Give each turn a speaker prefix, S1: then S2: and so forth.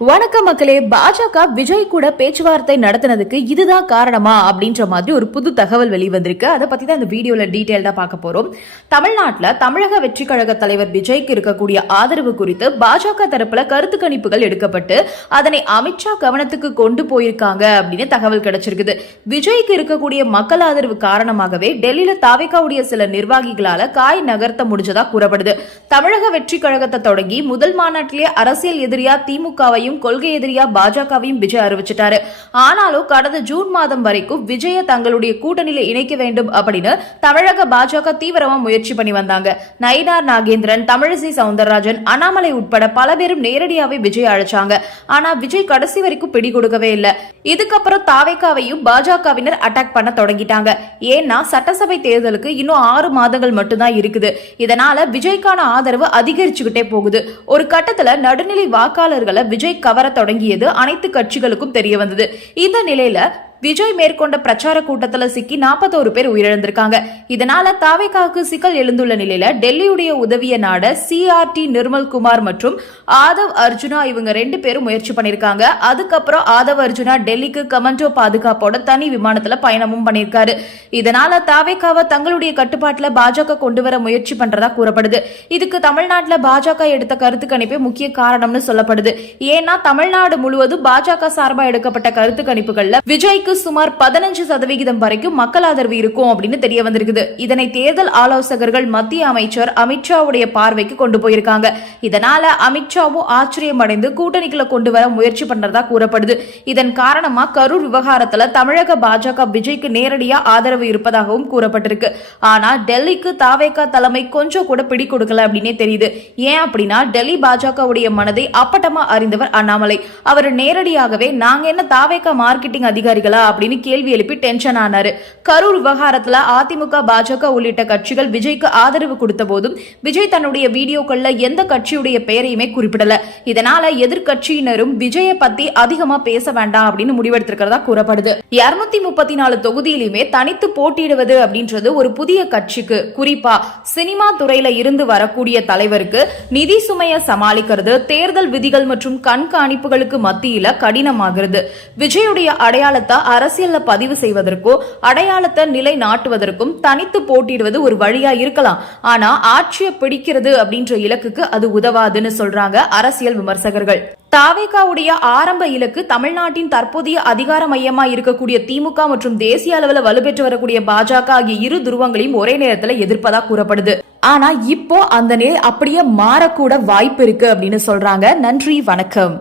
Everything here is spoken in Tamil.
S1: வணக்கம் மக்களே பாஜக விஜய் கூட பேச்சுவார்த்தை நடத்தினதுக்கு இதுதான் காரணமா அப்படின்ற மாதிரி ஒரு புது தகவல் வெளிவந்திருக்கு. அதை பத்தி தான் இந்த வீடியோல டீட்டெயில்டா பார்க்க போறோம். தமிழ்நாட்டில் தமிழக வெற்றி கழக தலைவர் விஜய்க்கு இருக்கக்கூடிய ஆதரவு குறித்து பாஜக தரப்புல கருத்து கணிப்புகள் எடுக்கப்பட்டு அதனை அமித்ஷா கவனத்துக்கு கொண்டு போயிருக்காங்க அப்படின்னு தகவல் கிடைச்சிருக்குது. விஜய்க்கு இருக்கக்கூடிய மக்கள் ஆதரவு காரணமாகவே டெல்லியில தாவேக்காவுடைய சில நிர்வாகிகளால காய் நகர்த்த முடிஞ்சதா கூறப்படுது. தமிழக வெற்றி கழகத்தை தொடங்கி முதல் மாநாட்டிலே அரசியல் எதிரியா திமுகவை திமுகவையும் கொள்கை எதிரியா பாஜகவையும் விஜய் அறிவிச்சிட்டாரு. ஆனாலும் கடந்த ஜூன் மாதம் வரைக்கும் விஜய தங்களுடைய கூட்டணியில இணைக்க வேண்டும் அப்படின்னு தமிழக பாஜக தீவிரமா முயற்சி பண்ணி வந்தாங்க. நயினார் நாகேந்திரன் தமிழிசை சவுந்தரராஜன் அண்ணாமலை உட்பட பல பேரும் நேரடியாவே விஜய் அழைச்சாங்க. ஆனா விஜய் கடைசி வரைக்கும் பிடி கொடுக்கவே இல்ல. இதுக்கப்புறம் தாவேக்காவையும் பாஜகவினர் அட்டாக் பண்ண தொடங்கிட்டாங்க. ஏன்னா சட்டசபை தேர்தலுக்கு இன்னும் ஆறு மாதங்கள் மட்டும்தான் இருக்குது. இதனால விஜய்க்கான ஆதரவு அதிகரிச்சுக்கிட்டே போகுது. ஒரு கட்டத்துல நடுநிலை வாக்காளர்களை விஜய் கவர தொடங்கியது. அனைத்து கட்சிகளுக்கும் தெரிய வந்தது. இந்த நிலையில விஜய் மேற்கொண்ட பிரச்சார கூட்டத்தில் சிக்கி நாற்பத்தோரு பேர் உயிரிழந்திருக்காங்க. இதனால தாவேக்காவுக்கு சிக்கல் எழுந்துள்ள நிலையில டெல்லியுடைய உதவிய நாட சிஆர்டி நிர்மல் குமார் மற்றும் ஆதவ் அர்ஜுனா இவங்க ரெண்டு பேரும் முயற்சி பண்ணிருக்காங்க. அதுக்கப்புறம் ஆதவ் அர்ஜுனா டெல்லிக்கு கமண்டோ பாதுகாப்போட தனி விமானத்துல பயணமும் பண்ணிருக்காரு. இதனால தாவேக்காவை தங்களுடைய கட்டுப்பாட்டுல பாஜக கொண்டு வர முயற்சி பண்றதா கூறப்படுது. இதுக்கு தமிழ்நாட்டுல பாஜக எடுத்த கருத்து கணிப்பே முக்கிய காரணம்னு சொல்லப்படுது. ஏன்னா தமிழ்நாடு முழுவதும் பாஜக சார்பா எடுக்கப்பட்ட கருத்து கணிப்புகள்ல விஜய்க்கு சுமார் பதினஞ்சு சதவிகிதம் வரைக்கும் மக்கள் ஆதரவு இருக்கும் அப்படின்னு தெரிய வந்திருக்குது. இதனை தேர்தல் ஆலோசகர்கள் மத்திய அமைச்சர் அமித்ஷாவுடைய பார்வைக்கு கொண்டு போயிருக்காங்க. இதனால அமித்ஷாவும் ஆச்சரியம் அடைந்து கூட்டணிக்குள்ள கொண்டு வர முயற்சி பண்றதா கூறப்படுது. இதன் காரணமா கரூர் விவகாரத்துல தமிழக பாஜக விஜய்க்கு நேரடியா ஆதரவு இருப்பதாகவும் கூறப்பட்டிருக்கு. ஆனா டெல்லிக்கு தாவேகா தலைமை கொஞ்சம் கூட பிடி கொடுக்கல அப்படின்னே தெரியுது. ஏன் அப்படின்னா டெல்லி பாஜகவுடைய மனதை அப்பட்டமா அறிந்தவர் அண்ணாமலை. அவர் நேரடியாகவே நாங்க என்ன தாவேகா மார்க்கெட்டிங் அதிகாரிகள் அப்படின்னு கேள்வி எழுப்பி டென்ஷன் ஆனாரு. கரூர் விவகாரத்துல அதிமுக பாஜக உள்ளிட்ட கட்சிகள் விஜய்க்கு ஆதரவு கொடுத்த போதும் விஜய் தன்னுடைய வீடியோக்கள்ல எந்த கட்சியுடைய பெயரையுமே குறிப்பிடல. இதனால எதிர்கட்சியினரும் விஜய பத்தி அதிகமா பேச வேண்டாம் அப்படின்னு முடிவெடுத்திருக்கிறதா கூறப்படுது. இருநூத்தி முப்பத்தி நாலு தொகுதியிலுமே தனித்து போட்டியிடுவது அப்படின்றது ஒரு புதிய கட்சிக்கு குறிப்பா சினிமா துறையில இருந்து வரக்கூடிய தலைவருக்கு நிதி சுமையை சமாளிக்கிறது தேர்தல் விதிகள் மற்றும் கண்காணிப்புகளுக்கு மத்தியில கடினமாகிறது. விஜயுடைய அடையாளத்தை அரசியல்ல பதிவு செய்வதற்கோ அடையாளத்தை நிலை நாட்டுவதற்கும் தனித்து போட்டியிடுவது ஒரு வழியா இருக்கலாம். ஆனா ஆட்சியை பிடிக்கிறது அப்படின்ற இலக்குக்கு அது உதவாதுன்னு சொல்றாங்க அரசியல் விமர்சகர்கள். தாவேகாவுடைய ஆரம்ப இலக்கு தமிழ்நாட்டின் தற்போதைய அதிகார மையமா இருக்கக்கூடிய திமுக மற்றும் தேசிய அளவில் வலுப்பெற்று வரக்கூடிய பாஜக ஆகிய இரு துருவங்களையும் ஒரே நேரத்தில் எதிர்ப்பதா கூறப்படுது. ஆனா இப்போ அந்த நிலை அப்படியே மாறக்கூட வாய்ப்பு இருக்கு அப்படின்னு சொல்றாங்க. நன்றி வணக்கம்.